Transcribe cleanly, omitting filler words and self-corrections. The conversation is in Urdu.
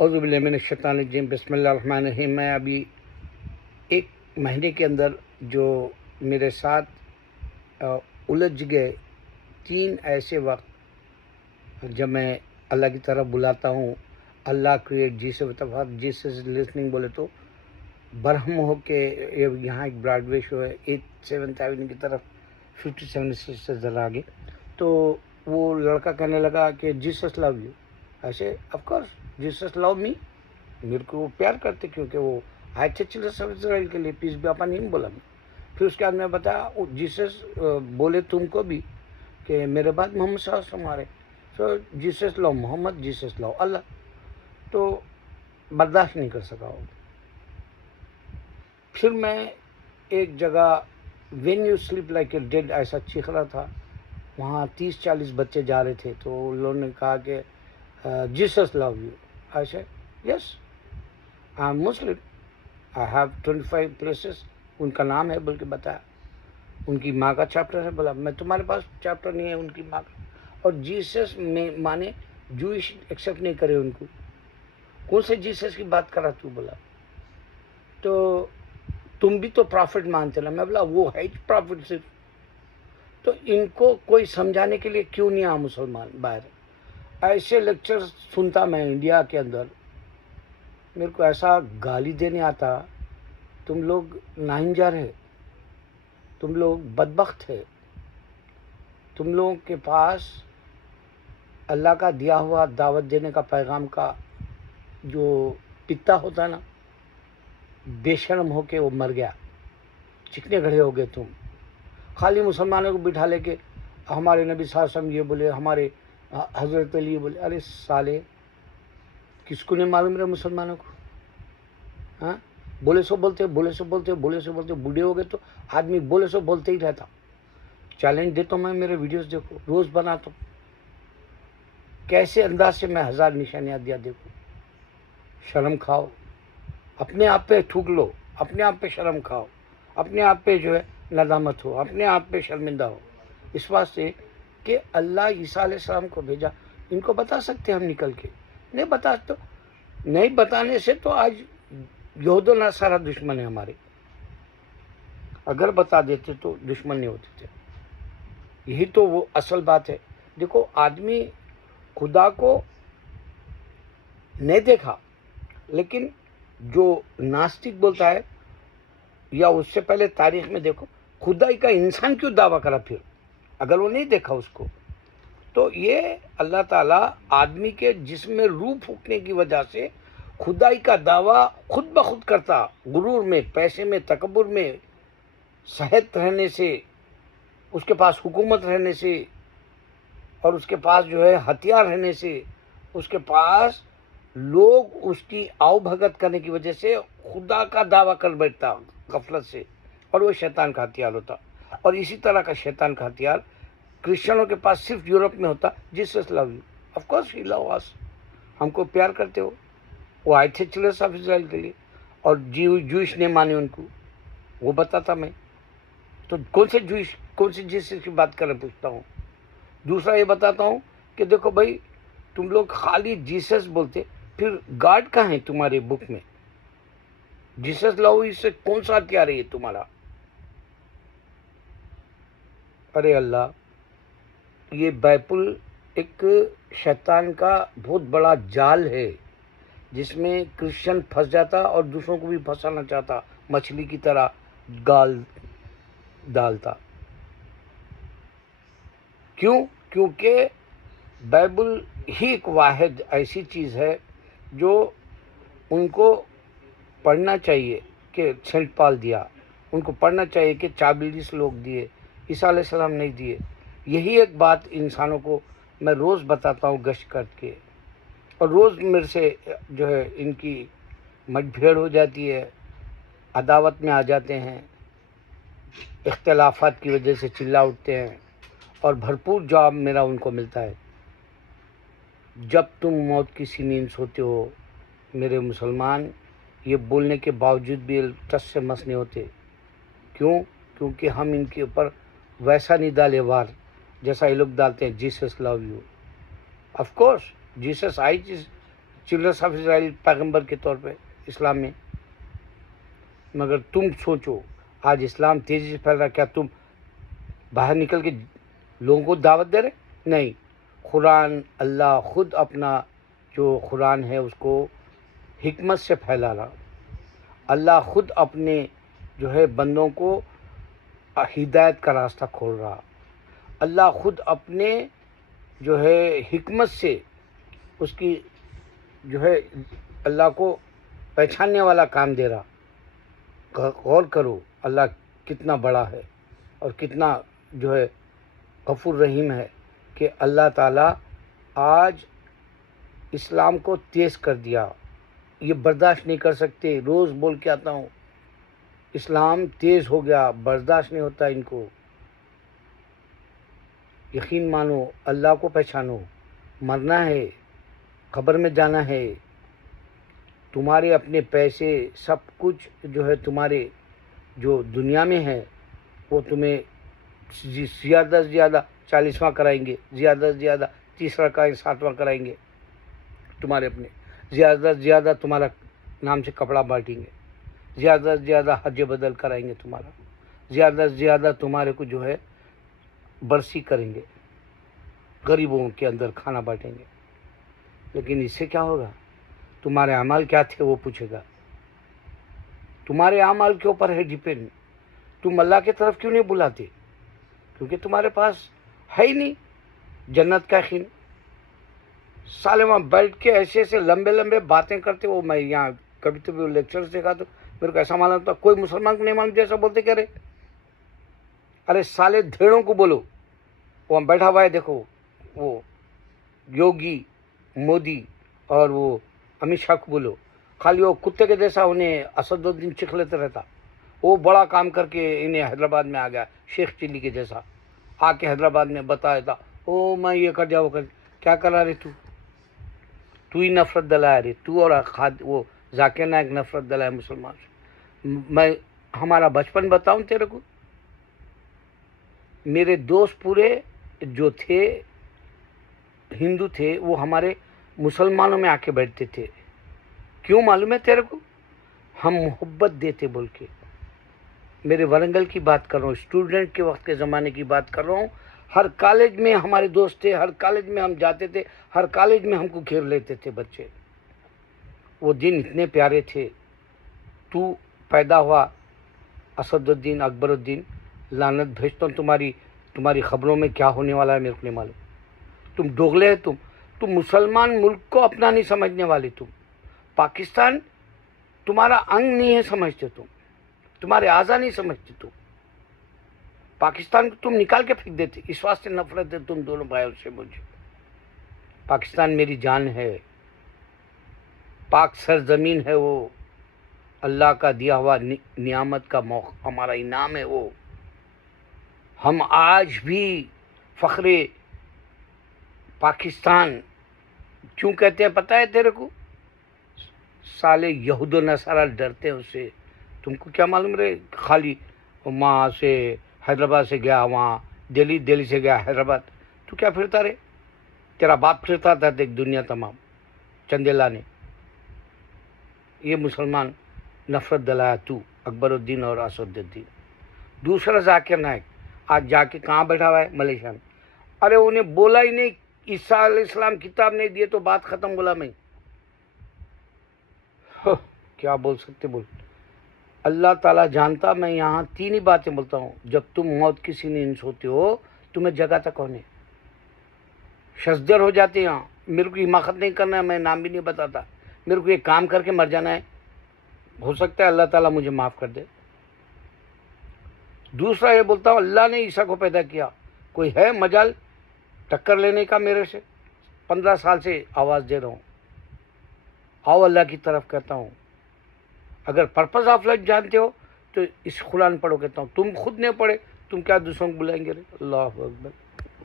اعوذ باللہ من الشیطان الرجیم، بسم اللہ الرحمن الرحیم۔ میں ابھی ایک مہینے کے اندر جو میرے ساتھ الجھ گئے 3 ایسے وقت جب میں اللہ کی طرف بلاتا ہوں، اللہ کریٹ جیسس لسننگ بولے تو برہم ہو کے یہاں ایک براڈ وے شو ہے 7th ایونیو کی طرف 57 سے ذرا آگے، تو وہ لڑکا کہنے لگا کہ جیسس لو یو۔ ایسے آف کورس جیسس لو می، میرے کو وہ پیار کرتے کیونکہ وہ آئے تھے چلڈرنس آف اسرائیل کے لیے، پیس بھی اپا نہیں بولا میں۔ پھر اس کے بعد میں بتایا جیسس بولے تم کو بھی کہ میرے بعد محمد صلی اللہ علیہ وسلم آ رہے، سو جیسس لو محمد، جیسس لو اللہ، تو برداشت نہیں کر سکا وہ۔ پھر میں ایک جگہ when you sleep like a dead ایسا چیخ رہا تھا، وہاں 30-40 بچے جا رہے تھے، تو لوگوں نے کہا کہ Jesus love you. I said, yes, I'm Muslim. I have 25 places. ان کا نام ہے بول کے بتایا، ان کی ماں کا چیپٹر ہے، بولا میں تمہارے پاس چیپٹر نہیں ہے ان کی ماں کا، اور جیسس میں مانے جوئش ایکسیپٹ نہیں کرے ان کو، کون سے جیسس کی بات کر رہا تو، بولا تو تم بھی تو پرافٹ مانتے نا، میں بولا وہ ہے پرافٹ صرف، تو ان کو کوئی سمجھانے کے لیے کیوں نہیں آ مسلمان باہر۔ ایسے لیکچر سنتا میں انڈیا کے اندر، میرے کو ایسا گالی دینے آتا، تم لوگ ناہنجار ہے، تم لوگ بدبخت ہے، تم لوگوں کے پاس اللہ کا دیا ہوا دعوت دینے کا پیغام کا جو پتا ہوتا نا، بے شرم ہو کے وہ مر گیا، چکنے گھڑے ہو گئے تم، خالی مسلمانوں کو بٹھا لے کے ہمارے نبی صلی اللہ علیہ وسلم یہ بولے، ہمارے حضرت علی بولے، ارے سالے کس کو نہیں معلوم رہے مسلمانوں کو؟ ہاں، بولے سو بولتے، بولے سو بولتے، بولے سو بولتے، بوڑھے ہو گئے تو آدمی بولے سو بولتے ہی رہتا۔ چیلنج دیتا ہوں میں، میرے ویڈیوز دیکھو، روز بناتا ہوں، کیسے انداز سے میں 1000 نشانیاں دیا، دیکھو۔ شرم کھاؤ، اپنے آپ پہ تھوک لو، اپنے آپ پہ شرم کھاؤ، اپنے آپ پہ جو ہے ندامت ہو، اپنے آپ پہ شرمندہ ہو، اس واسطے کہ اللہ عیسیٰ علیہ السلام کو بھیجا۔ ان کو بتا سکتے ہم نکل کے، نہیں بتا تو نہیں بتانے سے تو آج یہود و نصارہ دشمن ہے ہمارے، اگر بتا دیتے تو دشمن نہیں ہوتے تھے۔ یہی تو وہ اصل بات ہے۔ دیکھو، آدمی خدا کو نہیں دیکھا، لیکن جو ناستک بولتا ہے، یا اس سے پہلے تاریخ میں دیکھو خدائی کا انسان کیوں دعویٰ کرا، پھر اگر وہ نہیں دیکھا اس کو، تو یہ اللہ تعالیٰ آدمی کے جسم میں روح پھونکنے کی وجہ سے خدائی کا دعویٰ خود بخود کرتا، غرور میں، پیسے میں، تکبر میں، صحت رہنے سے، اس کے پاس حکومت رہنے سے، اور اس کے پاس جو ہے ہتھیار رہنے سے، اس کے پاس لوگ اس کی آؤ بھگت کرنے کی وجہ سے خدا کا دعویٰ کر بیٹھتا غفلت سے، اور وہ شیطان کا ہتھیار ہوتا۔ اور اسی طرح کا شیطان کا ہتھیار کرسچنوں کے پاس صرف یورپ میں ہوتا، Jesus love you, of course ہی لو اس، ہم کو پیار کرتے ہو، وہ آئے تھے چلڈرنس آف اسرائیل کے لیے، اور جوئش نے مانے ان کو، وہ بتاتا میں، تو کون سے جوئش، کون سے جیسس کی بات کر رہے پوچھتا ہوں۔ دوسرا یہ بتاتا ہوں کہ دیکھو بھائی، تم لوگ خالی جیسس بولتے، پھر گاڈ کہاں ہے تمہارے بک میں؟ جیسس لو اس سے کون سا ہتھیار ہے یہ تمہارا؟ ارے اللہ، یہ بائبل ایک شیطان کا بہت بڑا جال ہے، جس میں کرسچن پھنس جاتا اور دوسروں کو بھی پھنسانا چاہتا، مچھلی کی طرح گال ڈالتا۔ کیوں؟ کیونکہ بائبل ہی ایک واحد ایسی چیز ہے جو ان کو پڑھنا چاہیے، کہ سینٹ پال دیا، ان کو پڑھنا چاہیے کہ چابلس لوگ دیے، عیسیٰ علیہ السلام نہیں دیے۔ یہی ایک بات انسانوں کو میں روز بتاتا ہوں گشت کر کے، اور روز میرے سے جو ہے ان کی مٹ بھیڑ ہو جاتی ہے، عداوت میں آ جاتے ہیں، اختلافات کی وجہ سے چلا اٹھتے ہیں، اور بھرپور جواب میرا ان کو ملتا ہے۔ جب تم موت کی سی نیند سوتے ہو میرے مسلمان، یہ بولنے کے باوجود بھی ٹس سے مس نہیں ہوتے۔ کیوں؟ کیونکہ ہم ان کے اوپر ویسا نہیں ڈالے وار جیسا یہ لوگ ڈالتے ہیں، Jesus love you. Of course Jesus آئی چیز چلڈرنس آف اسرائیل پیغمبر کے طور پہ اسلام میں. مگر تم سوچو آج اسلام تیزی سے پھیل رہا، کیا تم باہر نکل کے لوگوں کو دعوت دے رہے؟ نہیں. قرآن اللہ خود اپنا جو قرآن ہے اس کو حکمت سے پھیلا رہا. اللہ خود اپنے جو ہے بندوں کو ہدایت کا راستہ کھول رہا. اللہ خود اپنے جو ہے حکمت سے اس کی جو ہے اللہ کو پہچاننے والا کام دے رہا. غور کرو اللہ کتنا بڑا ہے اور کتنا جو ہے غفور رحیم ہے کہ اللہ تعالیٰ آج اسلام کو تیز کر دیا. یہ برداشت نہیں کر سکتے. روز بول کے آتا ہوں اسلام تیز ہو گیا، برداشت نہیں ہوتا ان کو. یقین مانو، اللہ کو پہچانو. مرنا ہے، قبر میں جانا ہے. تمہارے اپنے پیسے سب کچھ جو ہے تمہارے جو دنیا میں ہے وہ تمہیں زیادہ سے زیادہ 40واں کرائیں گے، زیادہ سے زیادہ 30واں کرائیں گے، 60واں کرائیں گے. تمہارے اپنے زیادہ سے زیادہ تمہارا نام سے کپڑا بانٹیں گے، زیادہ سے زیادہ حج بدل کرائیں گے تمہارا، زیادہ سے زیادہ تمہارے کو جو ہے برسی کریں گے، غریبوں کے اندر کھانا بانٹیں گے. لیکن اس سے کیا ہوگا؟ تمہارے اعمال کیا تھے وہ پوچھے گا. تمہارے اعمال کے اوپر ہے ڈیپینڈ. تم اللہ کی طرف کیوں نہیں بلاتے؟ کیونکہ تمہارے پاس ہے ہی نہیں جنت کا یقین. سالے وہاں بیٹھ کے ایسے ایسے لمبے لمبے باتیں کرتے. وہ میں یہاں کبھی تو لیکچرز دیکھا تو میرے کو ایسا معلوم تھا کوئی مسلمان کو نہیں معلوم جیسا بولتے کہہ رہے. ارے سالے دھیڑوں کو بولو. وہاں بیٹھا ہوا ہے دیکھو، وہ یوگی مودی اور وہ امت شاہ کو بولو. خالی وہ کتے کے جیسا انہیں اسد الدین چکھ لیتے رہتا. وہ بڑا کام کر کے انہیں حیدرآباد میں آ گیا، شیخ چلی کے جیسا آ کے حیدرآباد میں بتایا تھا او میں یہ کر جاؤ کر. کیا کرا رہے تو ہی نفرت دلایا رہے. تو اور وہ ذاکر نائک نفرت دلائے مسلمان سے. میں ہمارا بچپن بتاؤں تیرے کو. میرے دوست پورے جو تھے ہندو تھے وہ ہمارے مسلمانوں میں آ کے بیٹھتے تھے. کیوں معلوم ہے تیرے کو؟ ہم محبت دیتے بول کے. میرے ورنگل کی بات کر رہا ہوں، اسٹوڈنٹ کے وقت کے زمانے کی بات کر رہا ہوں. ہر کالج میں ہمارے دوست تھے، ہر کالج میں ہم جاتے تھے، ہر کالج میں ہم کو گھیر لیتے تھے بچے. وہ دن اتنے پیارے تھے. تو پیدا ہوا اسد الدین اکبر الدین، لعنت بھیجتا ہوں تمہاری خبروں میں کیا ہونے والا ہے میرے کو نہیں معلوم. تم دوغلے ہیں. تم مسلمان ملک کو اپنا نہیں سمجھنے والے. تم پاکستان تمہارا انگ نہیں ہے سمجھتے. تمہارے اعضا نہیں سمجھتے. پاکستان کو تم نکال کے پھینک دیتے. اس واسطے نفرت ہے تم دونوں بھائیوں سے مجھے. پاکستان میری جان ہے، پاک سرزمین ہے. وہ اللہ کا دیا ہوا نعمت کا موقع ہمارا انعام ہے. وہ ہم آج بھی فخر پاکستان کیوں کہتے ہیں پتہ ہے تیرے کو؟ سالے یہود و نصارہ ڈرتے ہیں اس سے. تم کو کیا معلوم رہے؟ خالی وہاں سے حیدرآباد سے گیا وہاں دلی سے گیا حیدرآباد. تو کیا پھرتا رہے؟ تیرا باپ پھرتا تھا دیکھ دنیا تمام چندے لانے. یہ مسلمان نفرت دلایا تو اکبر الدین اور اسد الدین. دوسرا ذاکر نائک آج جا کے کہاں بیٹھا ہوا ہے؟ ملیشیا میں. ارے انہیں بولا ہی نہیں، عیسیٰ علیہ السلام کتاب نہیں دیے تو بات ختم. بولا میں کیا بول سکتے بول. اللہ تعالیٰ جانتا. میں یہاں 3 ہی باتیں بولتا ہوں. جب تم موت کی سینے انس ہوتے ہو تمہیں جگاتا کون ہے؟ شزدر ہو جاتے یہاں. میرے کو حماقت نہیں کرنا ہے، میں نام بھی نہیں بتاتا. میرے کو ایک کام کر کے مر جانا ہے. ہو سکتا ہے اللہ تعالیٰ مجھے معاف کر دے. دوسرا یہ بولتا ہوں اللہ نے عیسیٰ کو پیدا کیا. کوئی ہے مجال ٹکر لینے کا میرے سے؟ 15 سال سے آواز دے رہا ہوں. آؤ اللہ کی طرف کہتا ہوں. اگر پرپز آف لائف جانتے ہو تو اس قرآن پڑھو. کہتا ہوں تم خود نہیں پڑھے تم کیا دوسروں کو بلائیں گے؟ اللہ اکبر.